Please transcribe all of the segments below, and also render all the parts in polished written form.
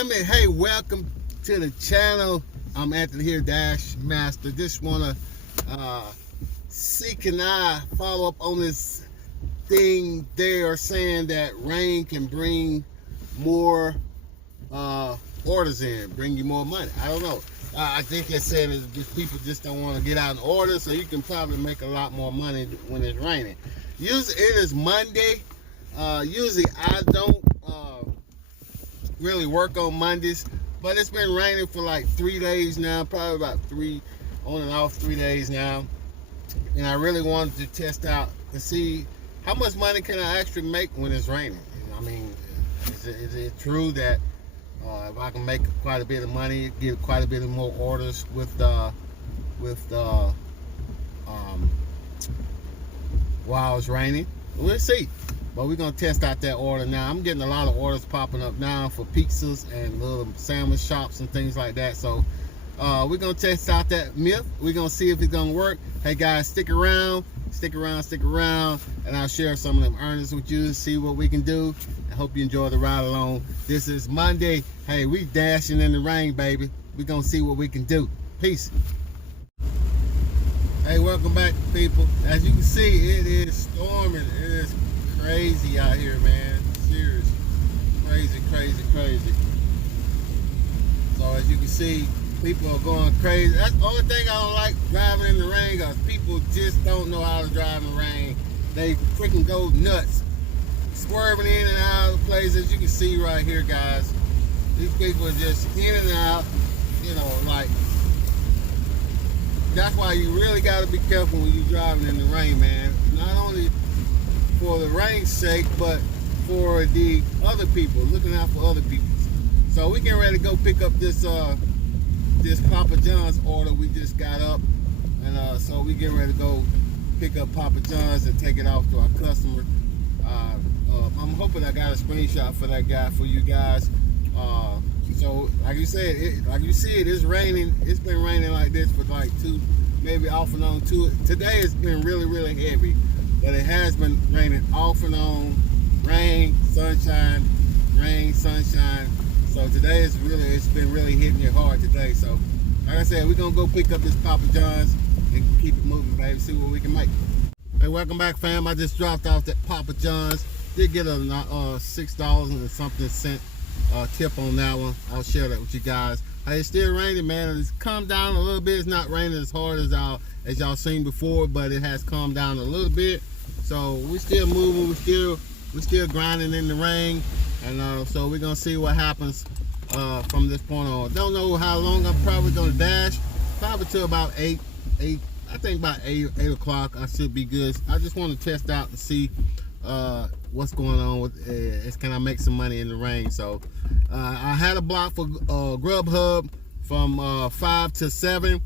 family. Hey, welcome to the channel. I'm Anthony here, Dash Master. Just want to see, can I follow up on this thing they are saying that rain can bring more orders in, bring you more money. I don't know. I think they're saying that just people just don't want to get out and order, so you can probably make a lot more money when it's raining. Usually it is Monday. Usually I don't really work on Mondays, but it's been raining for like 3 days now, probably about 3 on and off 3 days now, and I really wanted to test out to see how much money can I actually make when it's raining. I mean, is it true that if I can make quite a bit of money, get quite a bit of more orders while it's raining? We'll see. But we're gonna test out that order now. I'm getting a lot of orders popping up now for pizzas and little sandwich shops and things like that. So we're gonna test out that myth. We're gonna see if it's gonna work. Hey guys, stick around, and I'll share some of them earnings with you, see what we can do. I hope you enjoy the ride along. This is Monday. Hey, we dashing in the rain, baby. We're gonna see what we can do. Peace. Hey, welcome back, people. As you can see, it is storming. It is crazy out here, man. Serious. Crazy. So as you can see, people are going crazy. That's the only thing I don't like driving in the rain, because people just don't know how to drive in the rain. They freaking go nuts, swerving in and out of the place. As you can see right here, guys, these people are just in and out, you know, like, that's why you really got to be careful when you're driving in the rain, man. Not only for the rain's sake, but for the other people, looking out for other people. So we getting ready to go pick up this this Papa John's order we just got up, and so we getting ready to go pick up Papa John's and take it off to our customer. I'm hoping I got a screenshot for that guy for you guys. So like you said, like you see, it's raining. It's been raining like this for like 2, maybe off and on 2. Today it's been really heavy, but it has been raining off and on, rain, sunshine, rain, sunshine. So today it's been really hitting you hard today. So like I said, we're gonna go pick up this Papa John's and keep it moving, baby. See what we can make. Hey, welcome back, fam. I just dropped off that Papa John's. Did get a $6 and something cent tip on that one. I'll share that with you guys. Hey, it's still raining, man. It's calmed down a little bit. It's not raining as hard as y'all seen before, but it has calmed down a little bit. So we're still moving. We're still grinding in the rain, and so we're gonna see what happens from this point on. Don't know how long I'm probably gonna dash. Probably till about 8. I think about 8 o'clock I should be good. I just want to test out and see what's going on with can I make some money in the rain. So I had a block for Grubhub from 5 to 7.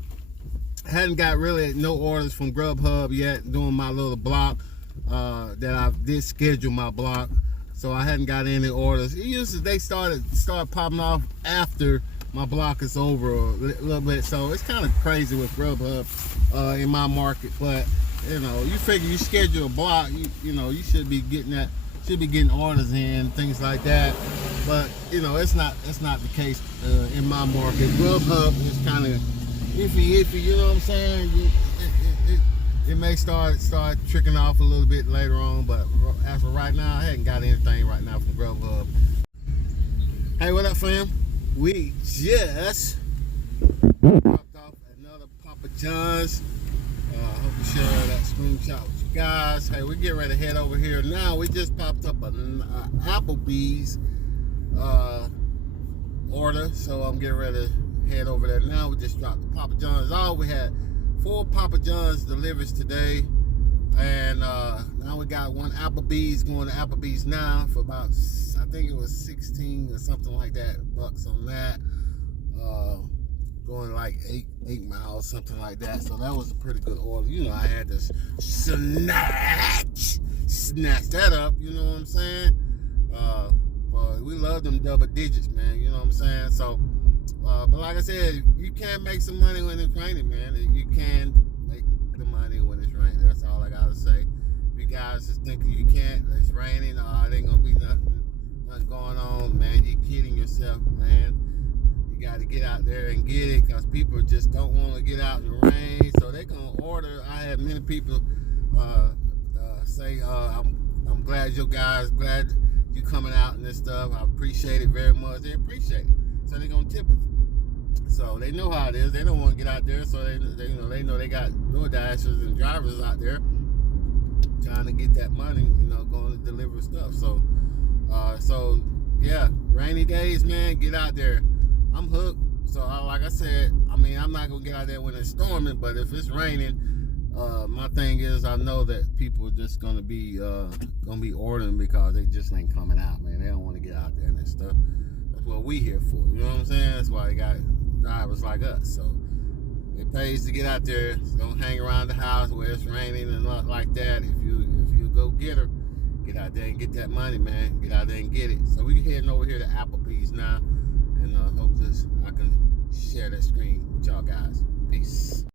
Hadn't got really no orders from Grubhub yet, doing my little block that I did schedule my block, so I hadn't got any orders. Usually they start popping off after my block is over a little bit, so it's kind of crazy with Grubhub in my market. But you know, you figure you schedule a block, you know, you should be getting orders in, things like that. But you know, it's not the case in my market. Grubhub is kind of iffy, you know what I'm saying? It may start tricking off a little bit later on, but as for right now, I hadn't got anything right now from Grubhub. Hey, what up, fam? We just dropped off another Papa John's. I hope you share that screenshot with you guys. Hey, we're getting ready to head over here now. We just popped up an Applebee's order, so I'm getting ready to head over there now. We just dropped the Papa John's off. We had 4 Papa John's deliveries today, and now we got 1 Applebee's, going to Applebee's now for about, I think it was 16 or something like that bucks on that, going like 8 miles, something like that. So that was a pretty good order. You know, I had to snatch that up, you know what I'm saying? But we love them double digits, man, you know what I'm saying? So but like I said, you can make some money when it's raining, man. You can make the money when it's raining. That's all I gotta say. If you guys just think you can't, it's raining, it ain't gonna be nothing, nothing going on, man, you're kidding yourself, man. You got to get out there and get it, because people just don't want to get out in the rain, so they gonna order. I had many people say, I'm glad you guys, glad you coming out and this stuff. I appreciate it very much. They appreciate it, so they gonna tip us. So they know how it is. They don't want to get out there, so they know they got DoorDashers and drivers out there trying to get that money, going to deliver stuff. So yeah, rainy days, man, get out there. I'm hooked. So like I said, I'm not gonna get out there when it's storming, but if it's raining, my thing is, I know that people are just gonna be ordering, because they just ain't coming out, man. They don't want to get out there and that stuff. That's what we here for. You know what I'm saying? That's why they got drivers like us. So it pays to get out there. Don't hang around the house where it's raining and not like that. If you go get her, get out there and get that money, man. Get out there and get it. So we heading over here to Applebee's now, and hope I can share that screen with y'all guys. Peace.